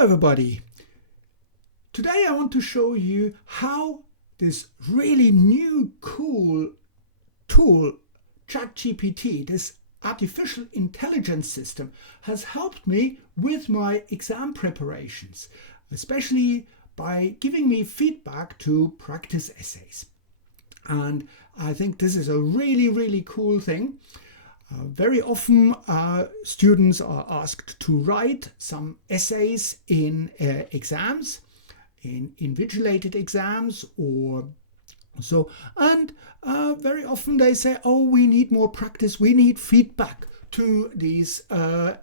Everybody, today I want to show you how this really new cool tool ChatGPT, this artificial intelligence system, has helped me with my exam preparations, especially by giving me feedback to practice essays. And I think this is a really cool thing. Very often students are asked to write some essays in exams, in invigilated exams or so, and very often they say, oh, we need more practice, we need feedback to these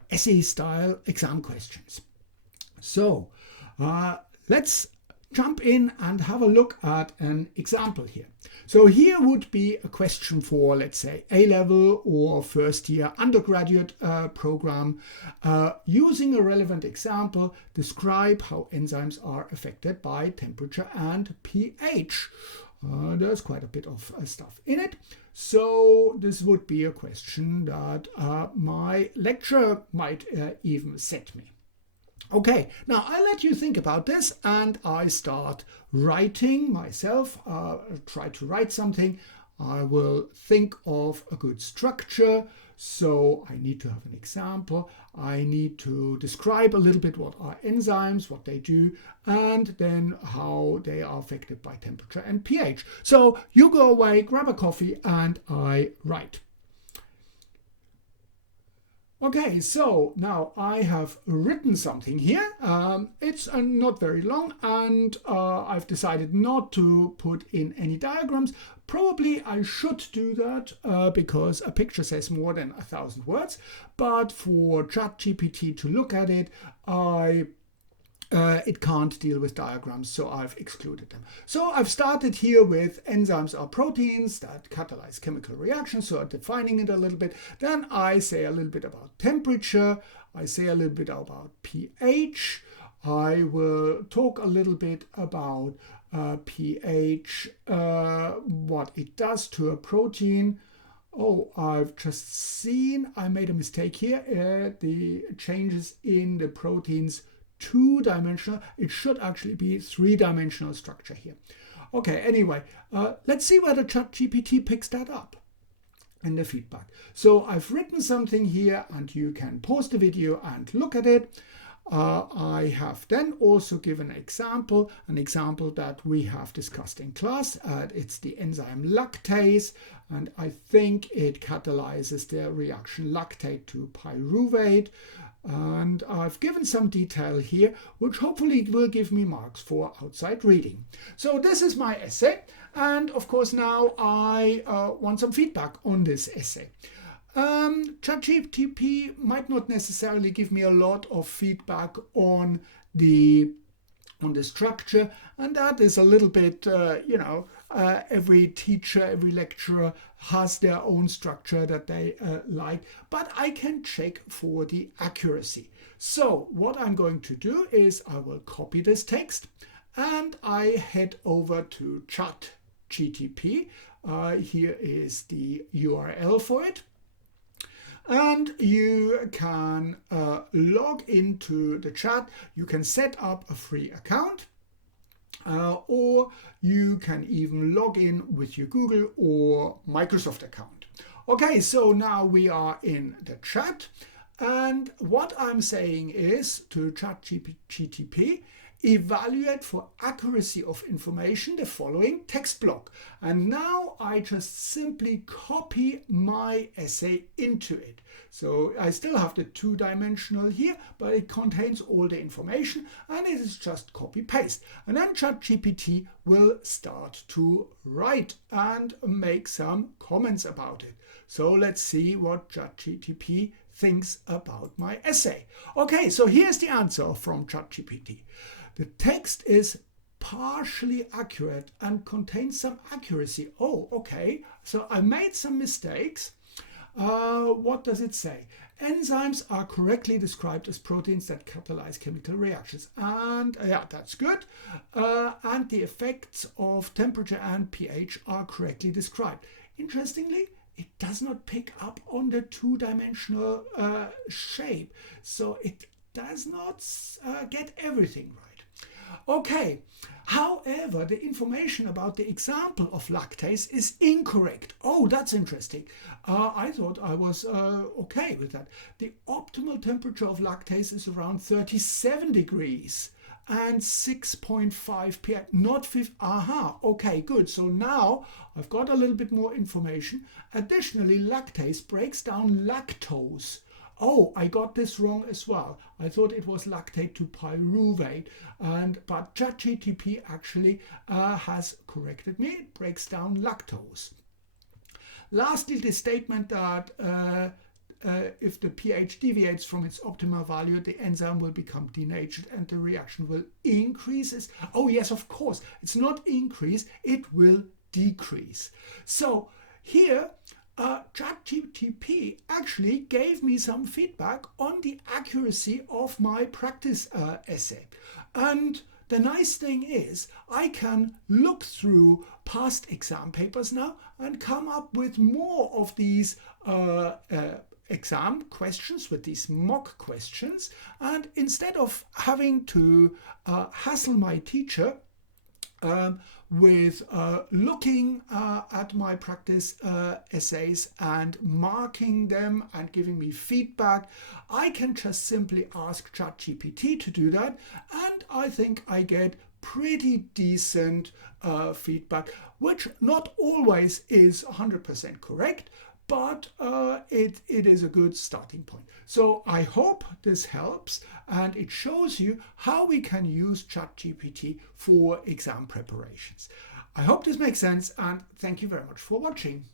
essay style exam questions. So let's jump in and have a look at an example here. So here would be a question for, let's say, A-level or first year undergraduate program. Using a relevant example, describe how enzymes are affected by temperature and pH. There's quite a bit of stuff in it. So this would be a question that my lecturer might even set me. Okay, now I let you think about this and I start writing myself, try to write something. I will think of a good structure. So I need to have an example. I need to describe a little bit what are enzymes, what they do, and then how they are affected by temperature and pH. So you go away, grab a coffee, and I write. Okay, so now I have written something here. It's not very long, and I've decided not to put in any diagrams. Probably I should do that because a picture says more than 1,000 words. But for ChatGPT to look at it, it can't deal with diagrams, so I've excluded them. So I've started here with enzymes are proteins that catalyze chemical reactions, so I'm defining it a little bit. Then I say a little bit about temperature. I say a little bit about pH. I will talk a little bit about pH, what it does to a protein. Oh, I've just seen I made a mistake here. The changes in the proteins two-dimensional. It should actually be three-dimensional structure here. Okay, anyway, let's see whether ChatGPT picks that up in the feedback. So I've written something here and you can pause the video and look at it. I have then also given an example that we have discussed in class. It's the enzyme lactase, and I think it catalyzes the reaction lactate to pyruvate. And I've given some detail here, which hopefully will give me marks for outside reading. So this is my essay. And of course, now I want some feedback on this essay. ChatGPT might not necessarily give me a lot of feedback on the structure, and that is a little bit, every teacher, every lecturer has their own structure that they like, but I can check for the accuracy. So what I'm going to do is I will copy this text and I head over to ChatGPT. Here is the URL for it. And you can log into the chat. You can set up a free account, or you can even log in with your Google or Microsoft account. Okay, so now we are in the chat. And what I'm saying is to ChatGPT, evaluate for accuracy of information the following text block. And now I just simply copy my essay into it. So I still have the two-dimensional here, but it contains all the information and it is just copy paste. And then ChatGPT will start to write and make some comments about it. So let's see what ChatGPT thinks about my essay. Okay, so here's the answer from ChatGPT. The text is partially accurate and contains some accuracy. Oh, okay. So I made some mistakes. What does it say? Enzymes are correctly described as proteins that catalyze chemical reactions. And yeah, that's good. And the effects of temperature and pH are correctly described. Interestingly, it does not pick up on the two-dimensional shape. So it does not get everything right. Okay, however, the information about the example of lactase is incorrect. Oh, that's interesting. I thought I was okay with that. The optimal temperature of lactase is around 37 degrees and 6.5 pH, not 50. Aha, okay, good. So now I've got a little bit more information. Additionally, lactase breaks down lactose. Oh, I got this wrong as well. I thought it was lactate to pyruvate, but ChatGPT actually has corrected me. It breaks down lactose. Lastly, the statement that if the pH deviates from its optimal value, the enzyme will become denatured and the reaction will increase. Oh yes, of course. It's not increase, it will decrease. So here, ChatGPT actually gave me some feedback on the accuracy of my practice essay. And the nice thing is I can look through past exam papers now and come up with more of these exam questions, with these mock questions. And instead of having to hassle my teacher with looking at my practice essays and marking them and giving me feedback, I can just simply ask ChatGPT to do that, and I think I get pretty decent feedback, which not always is 100% correct, but it is a good starting point. So I hope this helps and it shows you how we can use ChatGPT for exam preparations. I hope this makes sense and thank you very much for watching.